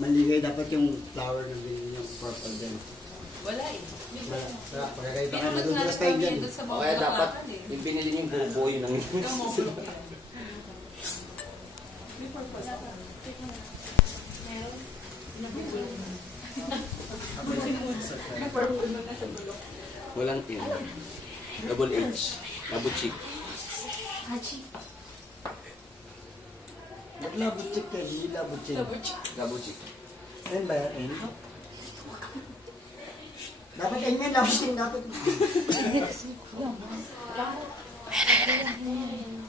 Maligay dapat yung flower ng binili yung purple din. Wala eh. Wala. Pagkakaiba ka, nadudulas tayo dyan. O kaya dapat yung binili yung bubo yun ang walang in. Double H. Double chick. Ba't labot-chik ka? Hindi labot-chik. Double chick. Ayun ba yan? Dapat ayun yan, labot-chik dapat.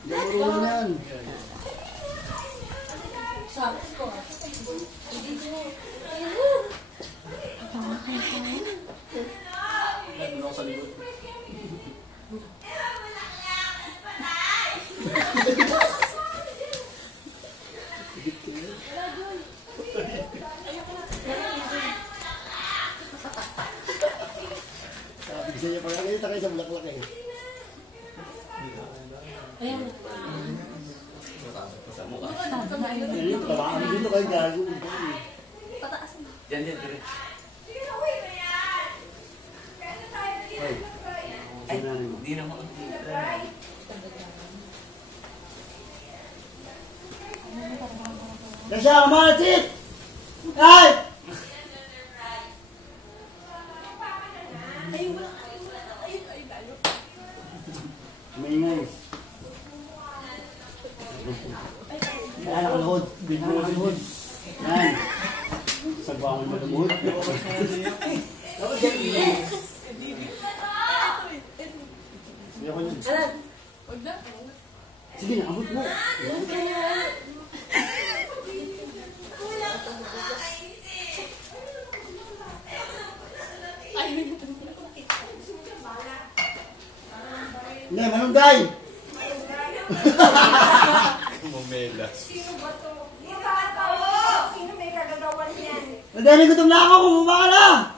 Gawin mo yan. Sa likod. Sabi sa iyo, pagkakita kayo sa bulaklak eh. Ayan. Sa mukha. Tamaan dito kayo gago. Pataas mo. Yan, direct. Ay, hindi naman. Dasha, malit! Ay! Maingay. Yan, nakaluhod. Bigyan mo nakaluhod. Yan. Sagwa mo malumuhod. Sige ako yun. Sige, nakabot mo. Hindi, malunggay! Mumelas. Sino ba to? Sino may kagagawan yan? Madali gutom na ako, kumuma ka na!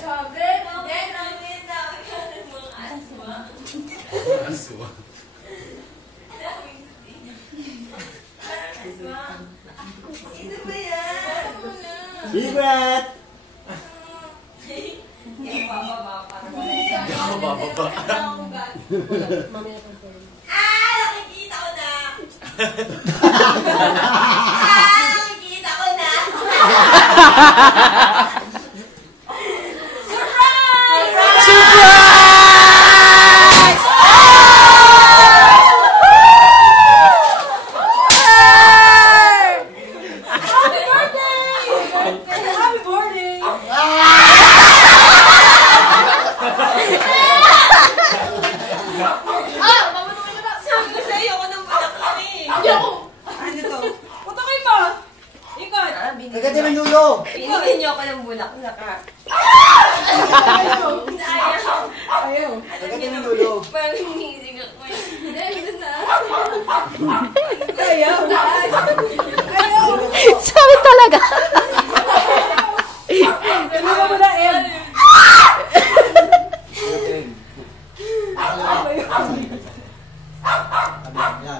Sabi, then namin daw yung mga aswa. Aswa. Sino ba yan? Secret! Yung bababa para. Hindi ako bababa. Nakikita ko na! Nakikita ko na! Kagati ng lulo! Pinigyan niyo ako ng bulaklak ha. Ayaw. Kagati ng lulo! Parang hinisig ako. Dahil na. Sabi talaga. Ano ba mo na, Em?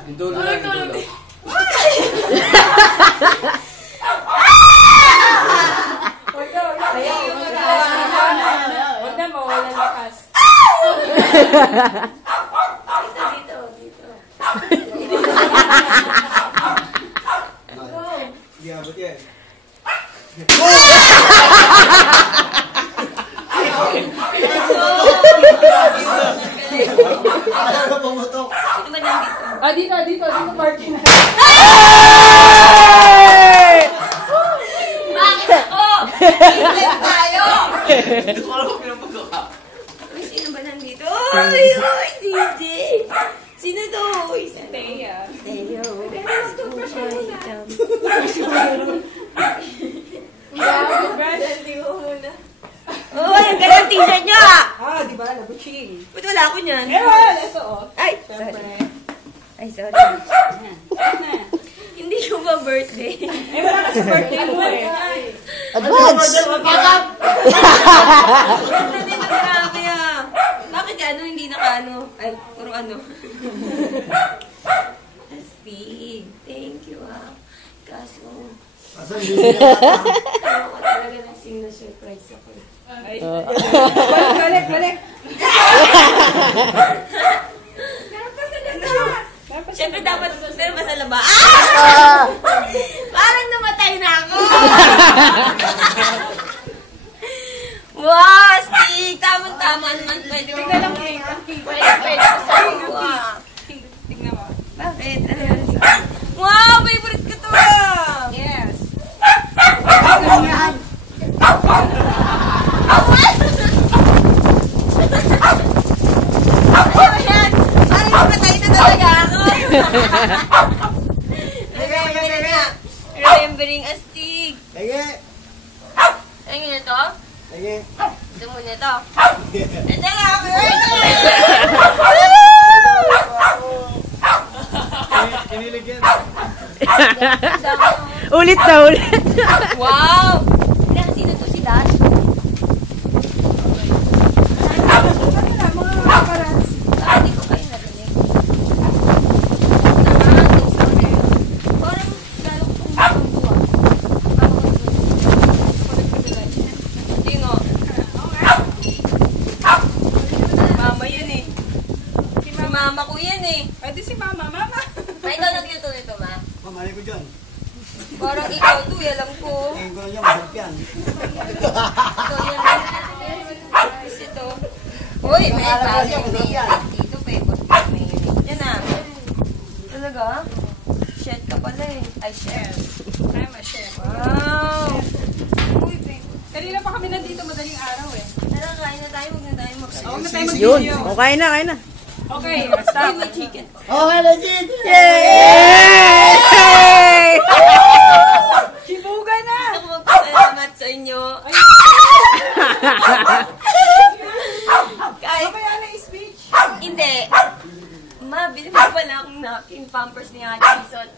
Yung dulo lang, yung dulo. Huwag na mawalan lakas. Dito. Hindi abot yan. Ayaw na pumutok. Ito ba nandito? Dito, party na. Bakit ako? Tingnan tayo! Hindi ko alam kung pinapagawa. Uy, sino ba nandito? Uy, CJ! Sino to? Uy, Teya. Teo. Brad, hindi ko muna. Uy, ang ganda ng t-shirt niya! Di ba? Labuching. Ba't wala ako niyan? Ewan! Ito, oh. Ay, Siyempre. sorry. Ay, sorry. Na. Hindi ko ba birthday? Wala ka sa birthday mo eh. Advance! Ganda din ang grabe ah. Bakit ano, hindi naka ano? Ay, puro ano. astig. Thank you, ha. Kaso, Kaso hindi siya yata. ako talaga nagsing na surprise ako. Ay. Balik, balik. Siyempre dapat, pero basta laba. Ah! Parang namatay na ako. Wow, astig. Tama-tama naman. Pwede mo. Tignan lang, Kate. Pwede ko sa'yo, ah. Tignan mo. Bakit? Ano yan sa'yo? Wow, favorite ko to. Yes. Ano yan? Parang namatay na talaga ako. Remembering astig. Sige. Ano yun ito? Sige. Ito muna ito. Ito nga, birthday! Kinilig yan. Ulit na ulit. Wow! Ilan, sino to si Dad? Mga paparazzi. Bakit di ko kayo narinig? Parang lalo ko kung Sino? Mama yun eh. Si mama ko yan eh. Ay, di si mama. Mama. May ikaw nagluto nito, ma? Mamali ko dyan. Parang ikaw to, alam ko. Ngayon ko lang yan, masarap yan. Ito yan. Tapos ito. Uy, may sabi dito, pepos. May yan na. Talaga? Chef ka pala eh. Ay, chef. I'm a chef. Wow! Uy, babe. Kanina pa kami nandito madaling araw eh. Tara, kain na tayo. Huwag na tayo magsayo. Huwag na tayo Yun. mag-video. O, kain na, kain na. Okay, Uy, stop. may chicken. Okay, legit! Yay! Chibuga na! Ako magpasalamat sa inyo. Kahit, Mamaya na yung speech. hindi. Ma, bili mo pala akong napkin pampers ni Ate Isot.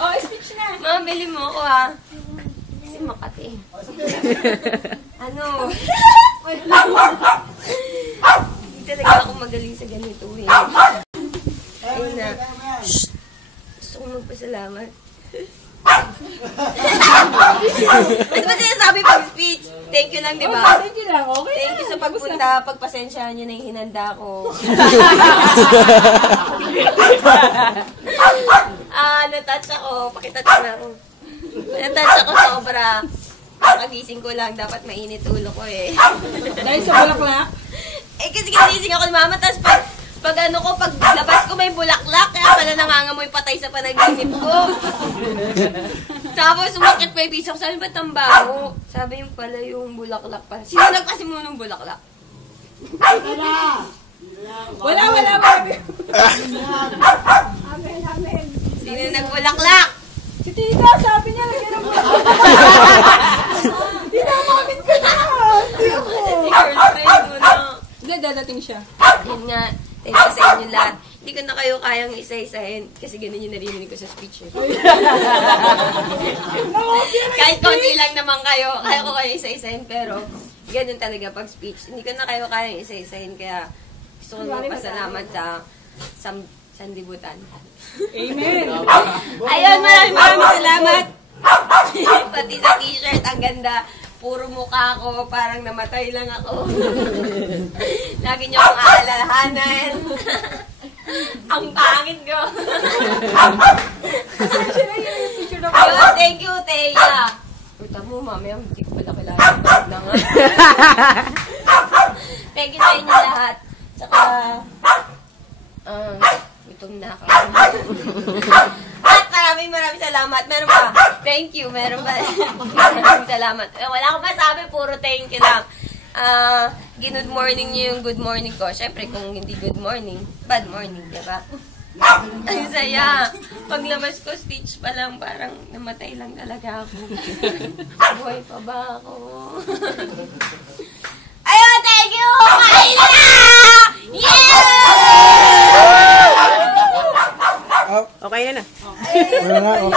Oh, speech na. Ma, bili mo ako ha. Kasi Makati. Ano? Hindi talaga ako magaling sa ganito eh. Ayun na. Shh! Gusto ko magpasalamat. Ano ba sinasabi pag speech? Thank you lang, di ba? Thank you lang, okay? Thank you sa pagpunta. Pagpasensyahan niyo na yung hinanda ko. Natouch ako. Pakitouch na ako. Natouch ako sobra. Kakagising ko lang. Dapat mainit ulo ko eh. Dahil sa bulaklak. Eh kasi ginising ako ni mama. Tapos pag ano ko, pag labas ko may bulaklak. Kaya pala nangangamoy patay sa panaginip ko. Tapos sumakit pa yung piso ko. Sabi, ba't ang baho? Sabi yung pala yung bulaklak pa. Sino nagpasimuno ng bulaklak? Wala. Amen. Sino nagbulaklak? Si Tita, sabi niya, lagyan ng bulaklak. Tinamamit ko na. Hindi ako. Si girlfriend mo na. Hindi, dadating siya. Yun nga. Thank you sa inyo lahat. Hindi ko na kayo kayang isa-isahin. Kasi ganun yung narinig ko sa speech. Eh. Kahit konti lang naman kayo. Kaya ko kayo isa-isahin. Pero ganun talaga pag speech. Hindi ko na kayo kayang isa-isahin. Kaya gusto ko magpasalamat sa sandibutan. Amen. Ayun, maraming salamat. Pati sa t-shirt, ang ganda. Puro mukha ko, parang namatay lang ako. Lagi niyo akong aalalahanan. Ang pangit ko. Ayun, thank you, Teya. Puta mo, mamaya, hindi ko pala kilala na nga. Thank you sa inyo lahat. Tsaka, gutom na ako. At maraming salamat. Meron pa. Thank you. Meron pa. Maraming salamat. Wala akong masabi. Puro thank you lang. Good morning niyo yung good morning ko. Siyempre, kung hindi good morning, bad morning, diba? Ang saya. Paglabas ko, speech pa lang, parang namatay lang talaga ako. Buhay pa ba ako? Ayun, thank you! Kain na! Yeah! Okay na na. Wala nga, oh.